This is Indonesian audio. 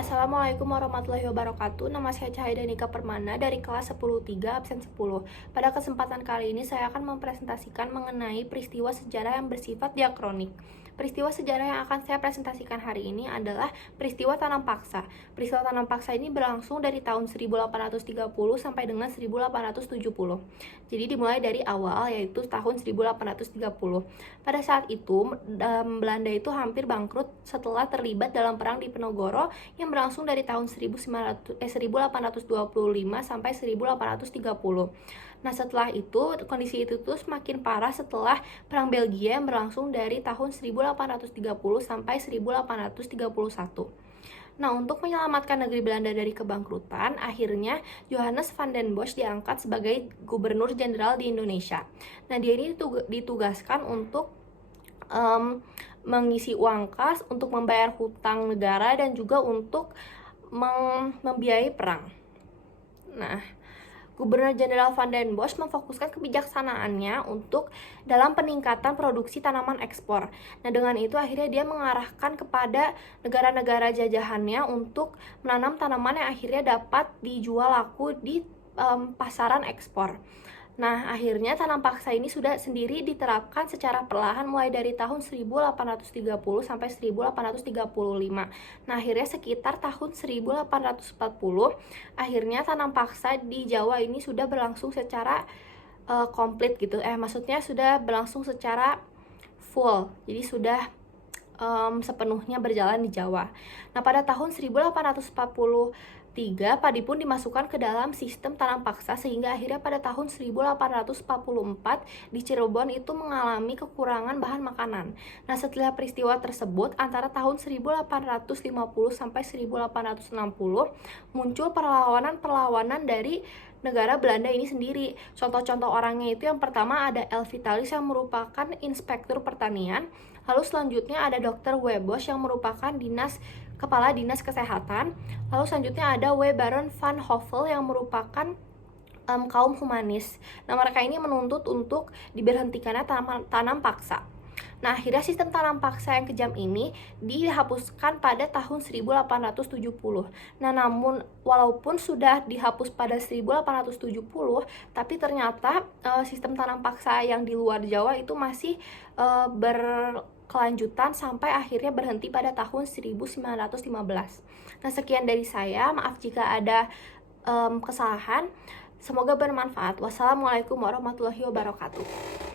Assalamualaikum warahmatullahi wabarakatuh. Nama saya Cahaya Nika Permana dari kelas 10-3 absen 10. Pada kesempatan kali ini saya akan mempresentasikan mengenai peristiwa sejarah yang bersifat diakronik. Peristiwa sejarah yang akan saya presentasikan hari ini adalah peristiwa tanam paksa. Peristiwa tanam paksa ini berlangsung dari tahun 1830 sampai dengan 1870. Jadi dimulai dari awal, yaitu tahun 1830. Pada saat itu, Belanda itu hampir bangkrut setelah terlibat dalam perang Diponegoro yang berlangsung dari tahun 1825 sampai 1830. Nah, setelah itu kondisi itu tuh semakin parah setelah perang Belgia yang berlangsung dari tahun 1830 sampai 1831. Nah, untuk menyelamatkan negeri Belanda dari kebangkrutan, akhirnya Johannes van den Bosch diangkat sebagai gubernur jenderal di Indonesia. Nah, dia ini ditugaskan untuk mengisi uang kas, untuk membayar hutang negara, dan juga untuk membiayai perang. Nah, Gubernur Jenderal van den Bosch memfokuskan kebijaksanaannya untuk dalam peningkatan produksi tanaman ekspor. Nah, dengan itu akhirnya dia mengarahkan kepada negara-negara jajahannya untuk menanam tanaman yang akhirnya dapat dijual laku di pasaran ekspor. Nah, akhirnya tanam paksa ini sudah sendiri diterapkan secara perlahan mulai dari tahun 1830 sampai 1835. Nah, akhirnya sekitar tahun 1840, akhirnya tanam paksa di Jawa ini sudah berlangsung secara komplit gitu. Maksudnya sudah berlangsung secara full. Jadi sudah sepenuhnya berjalan di Jawa. Nah, pada tahun 1843, padi pun dimasukkan ke dalam sistem tanam paksa sehingga akhirnya pada tahun 1844 di Cirebon itu mengalami kekurangan bahan makanan. Nah, setelah peristiwa tersebut antara tahun 1850 sampai 1860 muncul perlawanan dari negara Belanda ini sendiri. Contoh-contoh orangnya itu yang pertama ada L. Vitalis yang merupakan inspektur pertanian. Lalu selanjutnya ada Dr. W. Bosch yang merupakan kepala dinas kesehatan. Lalu selanjutnya ada W. Baron van Hovel yang merupakan kaum humanis. Nah, mereka ini menuntut untuk diberhentikannya tanam paksa. Nah, akhirnya sistem tanam paksa yang kejam ini dihapuskan pada tahun 1870. Nah, namun walaupun sudah dihapus pada 1870, tapi ternyata sistem tanam paksa yang di luar Jawa itu masih berkelanjutan sampai akhirnya berhenti pada tahun 1915. Nah, sekian dari saya. Maaf jika ada kesalahan. Semoga bermanfaat. Wassalamualaikum warahmatullahi wabarakatuh.